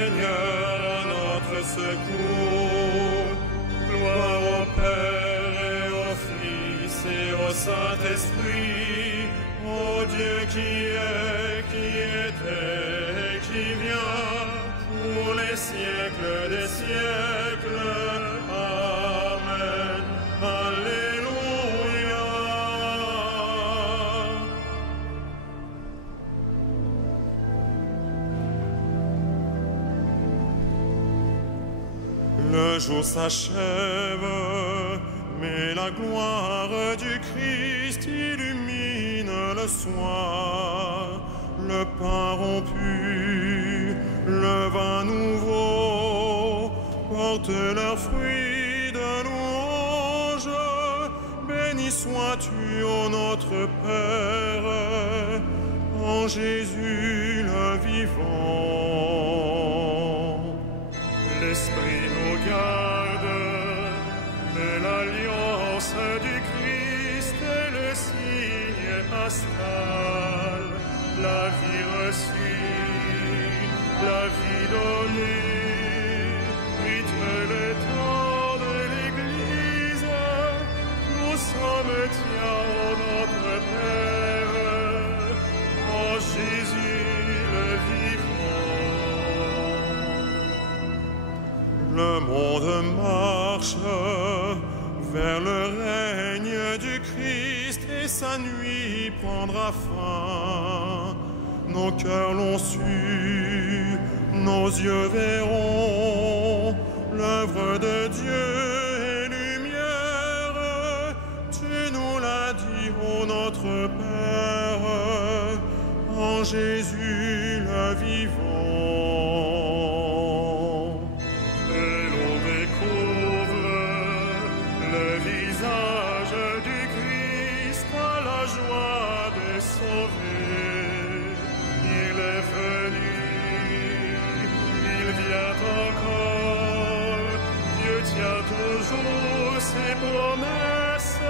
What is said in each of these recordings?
Seigneur à notre secours. Gloire au Père et au Fils et au Saint-Esprit, au Dieu qui est, qui était et qui vient, pour les siècles des siècles. Amen. Alléluia. Le jour s'achève, mais la gloire du Christ illumine le soir. Le pain rompu, le vin nouveau, portent leurs fruits de louange. Béni sois-tu, ô notre Père, en Jésus le vivant. L'Esprit nous garde de l'alliance du Christ et le signe pascal, la vie reçue, la vie donnée, rythme le temps de l'Église. Nous sommes tiens, ô notre Père, en Jésus le vivant. Le monde marche vers le règne du Christ et sa nuit prendra fin. Nos cœurs l'ont su, nos yeux verront l'œuvre de Dieu et lumière. Tu nous l'as dit, ô notre Père, en Jésus le vivant. Et l'on découvre le visage du Christ à la joie de sauver. Il est venu, il vient encore, Dieu tient toujours ses promesses.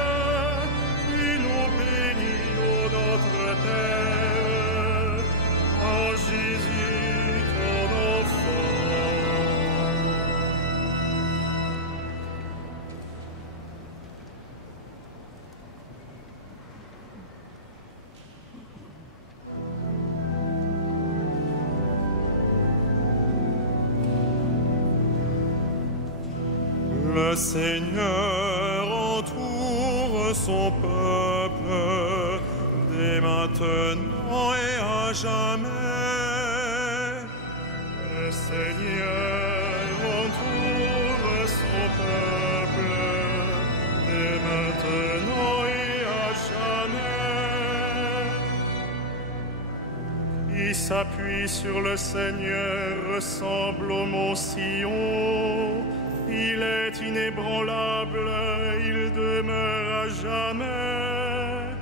Tu nous bénis, ô notre Père, en Jésus ton enfant. Le Seigneur entoure son peuple dès maintenant et à jamais. Le Seigneur entoure son peuple dès maintenant et à jamais. Qui s'appuie sur le Seigneur ressemble au mont Sion. Il est inébranlable, il demeure à jamais.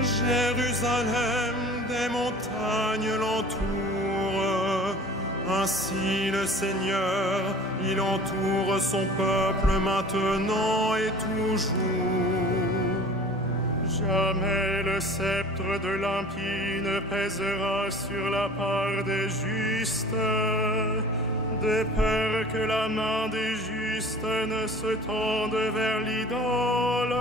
Jérusalem, des montagnes l'entourent. Ainsi le Seigneur, il entoure son peuple maintenant et toujours. Jamais le sceptre de l'impie ne pèsera sur la part des justes, de peur que la main des justes ne se tende vers l'idole.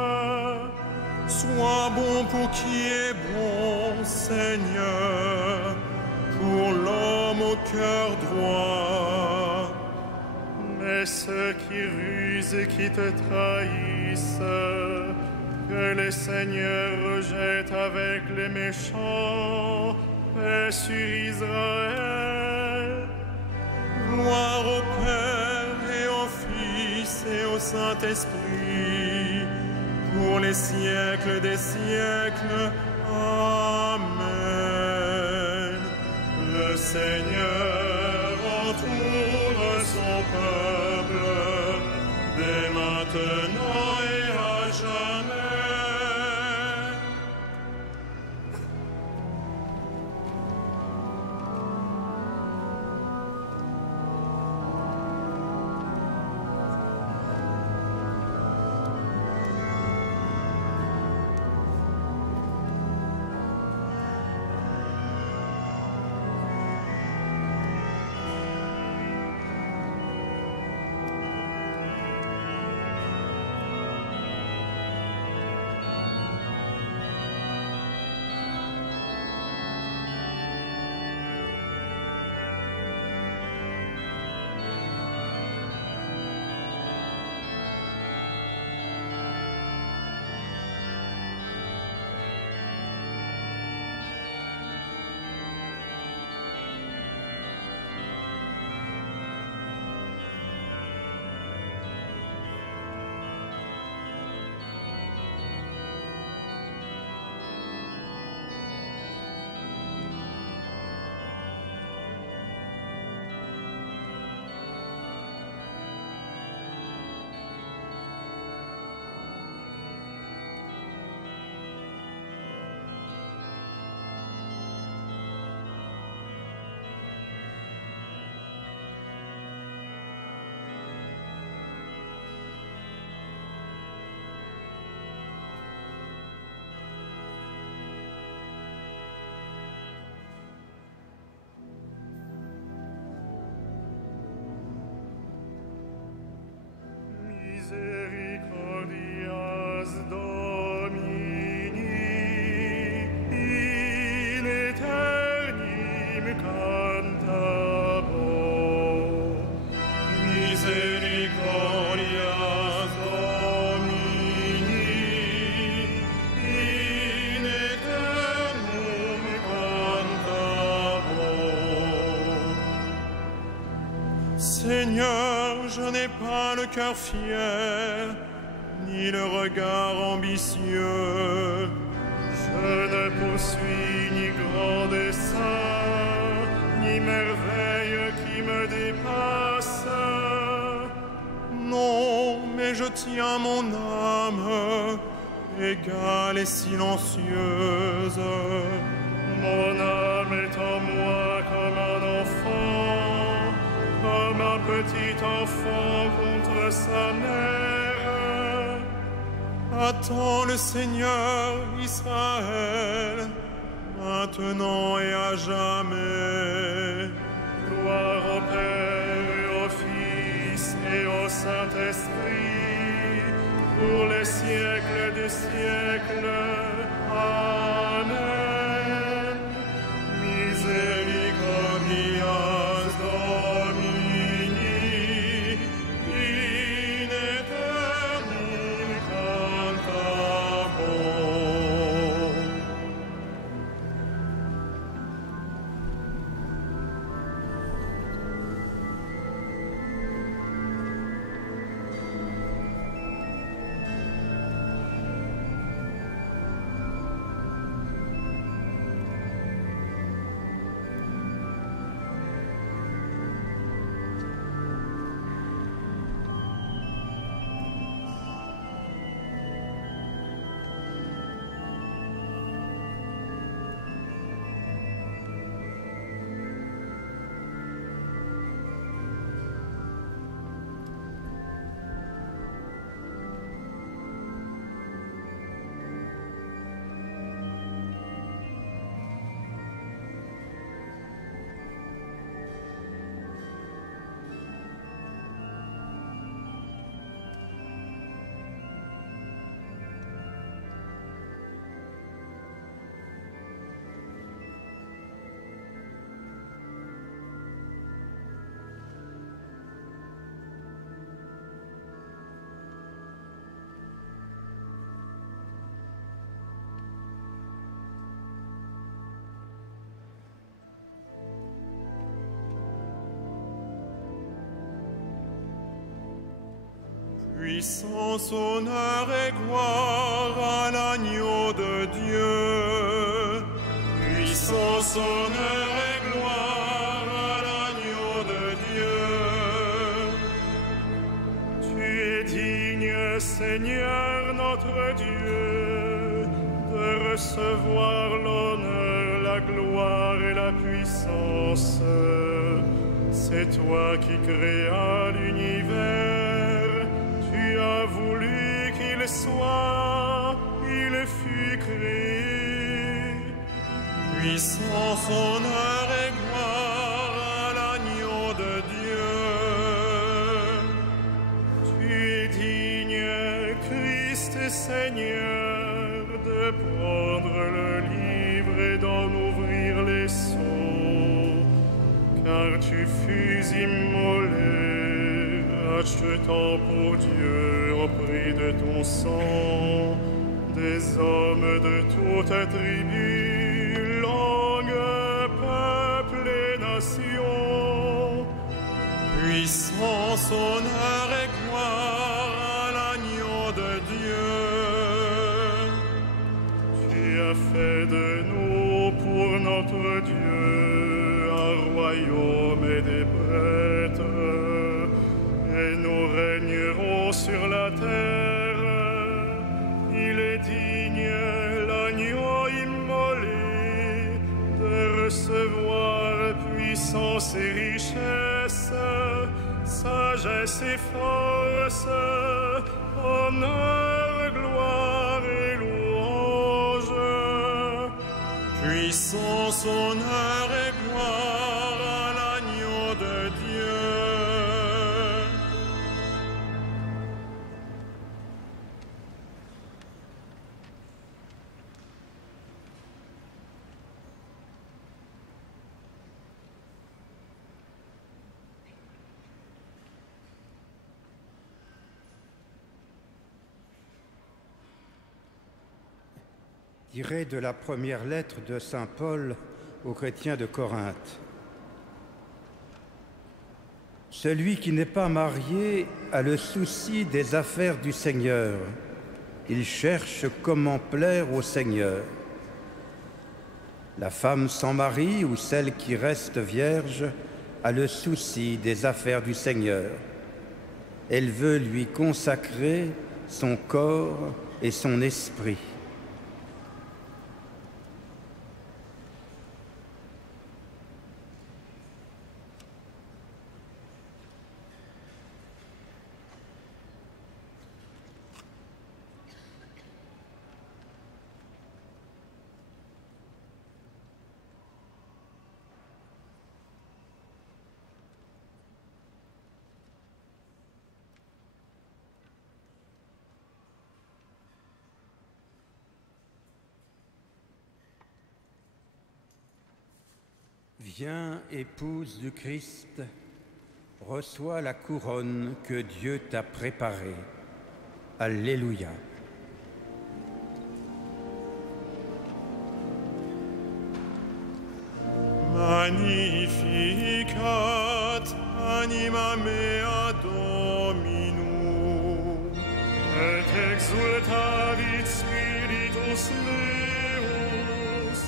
Sois bon pour qui est bon, Seigneur, pour l'homme au cœur droit. Mais ceux qui rusent et qui te trahissent, que le Seigneur rejette avec les méchants, paix sur Israël. Gloire au Père et au Fils et au Saint-Esprit, pour les siècles des siècles. Amen. Le Seigneur entoure son peuple dès maintenant et à jamais. je n'ai pas le cœur fier, ni le regard ambitieux. Je ne poursuis ni grand dessein, ni merveille qui me dépasse. Non, mais je tiens mon âme, égale et silencieuse. Mon âme est en moi comme un enfant, comme un petit enfant contre sa mère. Attends le Seigneur, Israël, maintenant et à jamais. Gloire au Père et au Fils et au Saint-Esprit, pour les siècles des siècles. Amen. Misericordias Domini, in aeternum cantamus. Puissance, honneur et gloire à l'agneau de Dieu. Puissance, honneur et gloire à l'agneau de Dieu. Tu es digne, Seigneur notre Dieu, de recevoir l'honneur, la gloire et la puissance. C'est toi qui créas l'univers. Tu as voulu qu'il soit, il fut créé. Puissance, honneur et gloire à l'agneau de Dieu. Tu es digne, Christ et Seigneur, de prendre le livre et d'en ouvrir les sceaux, car tu fus immolé, achetant pour Dieu au prix de ton sang des hommes de toutes tribus, langues, peuples et nations. Puissance, honneur et gloire à l'agneau de Dieu. Tu as fait de nous pour notre Dieu un royaume et des prêtres, et nous régnerons sur la terre. Il est digne, l'agneau immolé, de recevoir puissance et richesse, sagesse et force, honneur, gloire et louange. Puissance, honneur et gloire à l'agneau de Dieu. Tiré de la première lettre de saint Paul aux chrétiens de Corinthe. Celui qui n'est pas marié a le souci des affaires du Seigneur. Il cherche comment plaire au Seigneur. La femme sans mari ou celle qui reste vierge a le souci des affaires du Seigneur. Elle veut lui consacrer son corps et son esprit. Viens, épouse du Christ, reçois la couronne que Dieu t'a préparée. Alléluia. Magnificat anima mea Dominum, et exultavit spiritus meus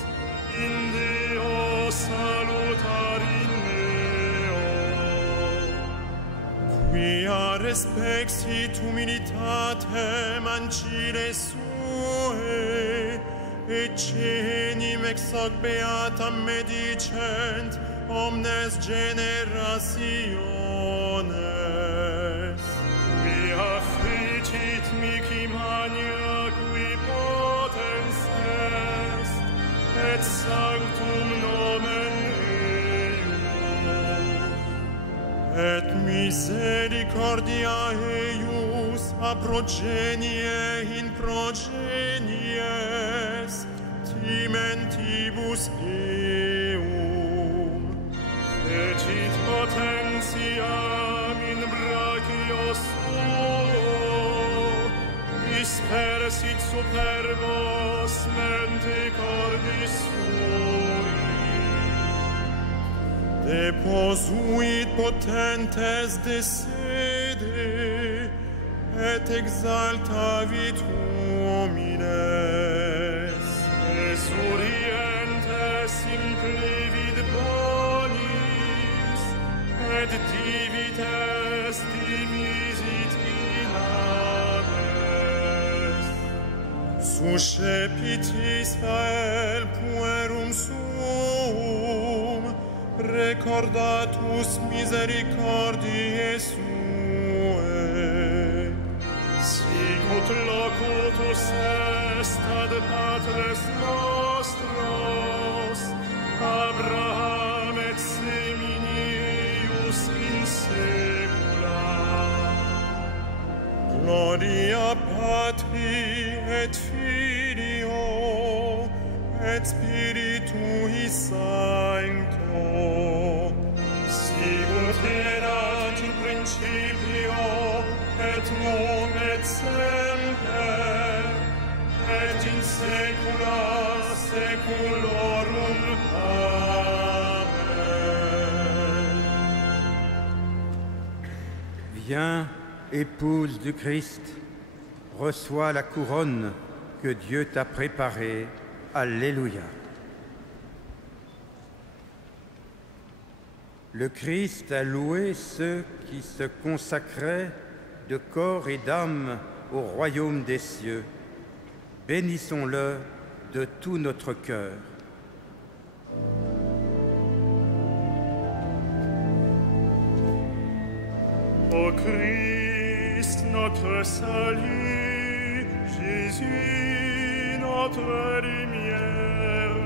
in Deo salutari meo, quia respexit humilitatem ancile suae, et cenim ex hoc beatam medicent omnes generationes. Via fecit mihi magna qui potens est, et sanctum nomen eius. Et misericordia eius a progenie in progenies, timentibus eum. Fecit potentiam in brachio suo, dispersit superbos mente cordis sui. Deposuit potentes de sede, et exaltavit homines. Esurientes implevit bonis, et divites dimisit in aves. Suscepitis fael puerum suum, recordatus misericordiae suae. Sicut locutus est ad patres nostros, Abraham et seminius in saecula. Gloria Patri et Filio et Spiritui Sancto, sicut erat in principio et nunc et semper, et in saecula saeculorum. Amen. Viens, épouse du Christ, reçois la couronne que Dieu t'a préparée. Alléluia. Le Christ a loué ceux qui se consacraient de corps et d'âme au royaume des cieux. Bénissons-le de tout notre cœur. Ô Christ, notre salut, Jésus, notre lumière.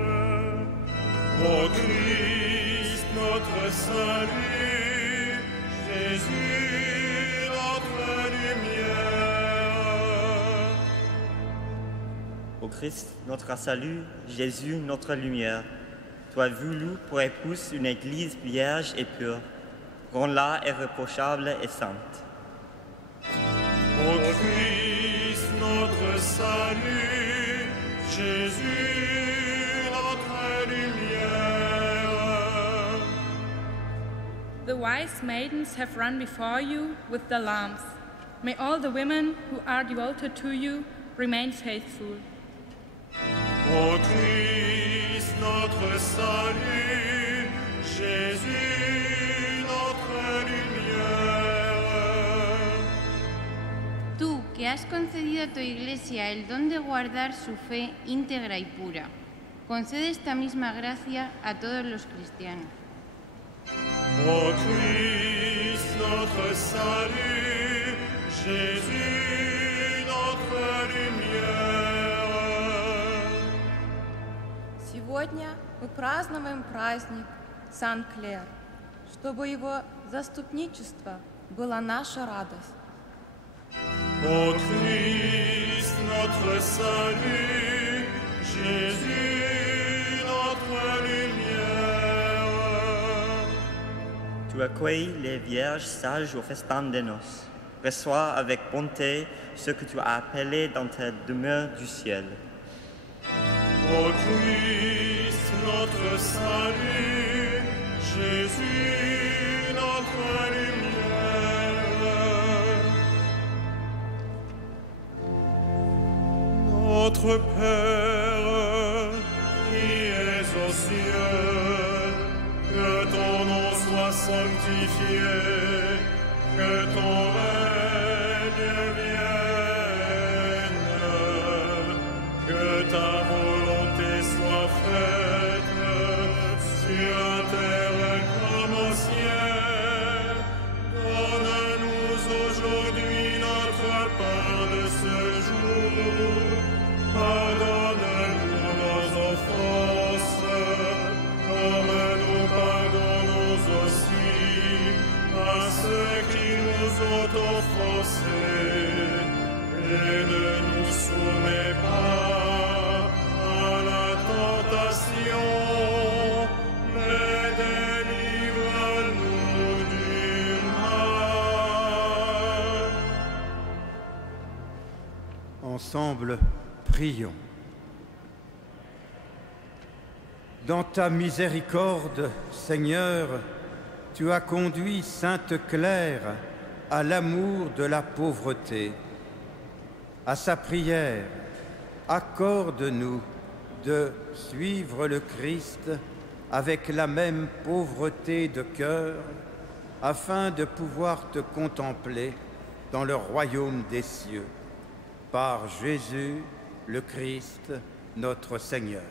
Ô Christ, notre salut, Jésus, notre lumière. Ô Christ, notre salut, Jésus, notre lumière. Toi voulu pour épouse une église vierge et pure, rends-la irréprochable et sainte. Ô Christ, notre salut, Jésus, notre lumière. The the wise maidens have run before you with the lamps. May all the women who are devoted to you remain faithful. Ô Christ, notre salut, Jésus, notre lumière. Tú, que has concedido a tu Iglesia el don de guardar su fe íntegra y pura, concede esta misma gracia a todos los cristianos. Ô Christ, notre salut, Jésus, notre lumière. Сегодня мы празднуем праздник Сан-Клер, чтобы его заступничество было наша радость. Ô Christ, notre salut, Jésus, notre lumière. Tu accueilles les vierges sages au festin des noces. Reçois avec bonté ce que tu as appelé dans ta demeure du ciel. Ô Christ, notre salut, Jésus, notre lumière. Notre Père, qui es aux cieux, que ton nom soit sanctifié, que ton règne vienne, que ta volonté soit faite sur la terre comme au ciel. Donne-nous aujourd'hui notre pain de ce jour. Pardonne-nous nos offenses, comme nous pardonnons aussi à ceux qui nous ont offensés. Et ne nous soumets pas à la tentation, mais délivre-nous du mal. Ensemble, prions. Dans ta miséricorde, Seigneur, tu as conduit Sainte Claire à l'amour de la pauvreté. À sa prière, accorde-nous de suivre le Christ avec la même pauvreté de cœur, afin de pouvoir te contempler dans le royaume des cieux. Par Jésus, le Christ, notre Seigneur.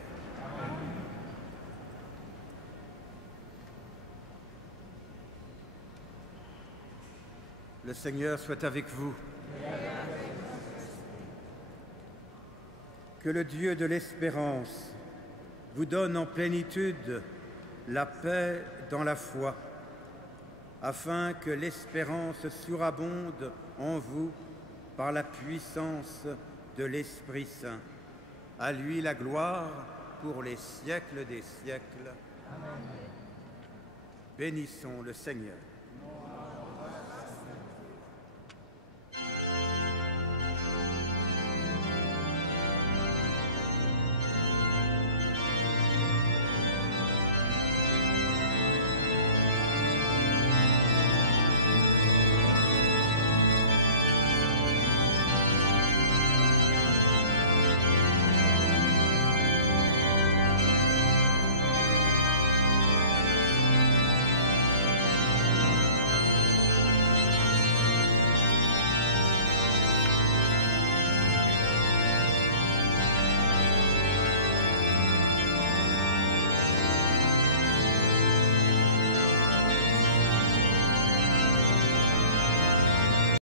Le Seigneur soit avec vous. Que le Dieu de l'espérance vous donne en plénitude la paix dans la foi, afin que l'espérance surabonde en vous par la puissance de l'Esprit Saint. À lui la gloire pour les siècles des siècles. Amen. Bénissons le Seigneur.